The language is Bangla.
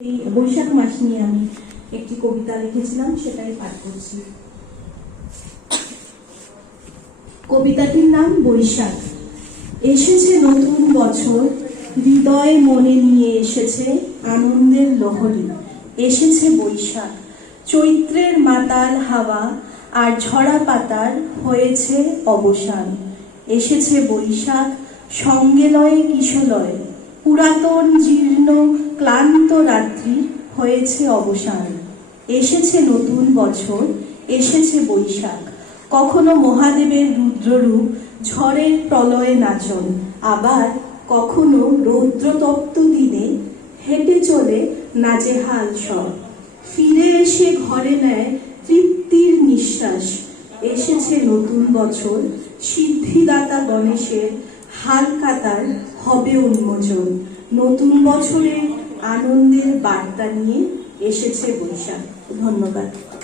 এই বৈশাখ মাস নিয়ে আমি একটি কবিতা লিখেছিলাম, সেটাই পাঠ করছি। কবিতাটির নাম বৈশাখ। এসেছে নতুন বছর, হৃদয় মনে নিয়ে এসেছে আনন্দের লহরী। এসেছে বৈশাখ, চৈত্রের মাতাল হাওয়া আর ঝরা পাতার হয়েছে অবসান। এসেছে বৈশাখ সঙ্গে লয়ে কিশলয়। পুরাতন, জীর্ণ, ক্লান্ত রাত্রি হয়েছে অবসান। এসেছে নতুন বছর, এসেছে বৈশাখ। কখনো মহাদেবের রুদ্ররূপ, ঝড়ের প্রলয়ে নাচন। আবার কখনো রৌদ্রতপ্ত দিনে হেঁটে চলে নাজেহাল সব। ফিরে এসে ঘরে নেয় তৃপ্তির নিঃশ্বাস। এসেছে নতুন বছর, সিদ্ধিদাতা গণেশের হালকাতার হবে উন্মোচন। নতুন বছরে আনন্দের বার্তা নিয়ে এসেছে বৈশাখ। ধন্যবাদ।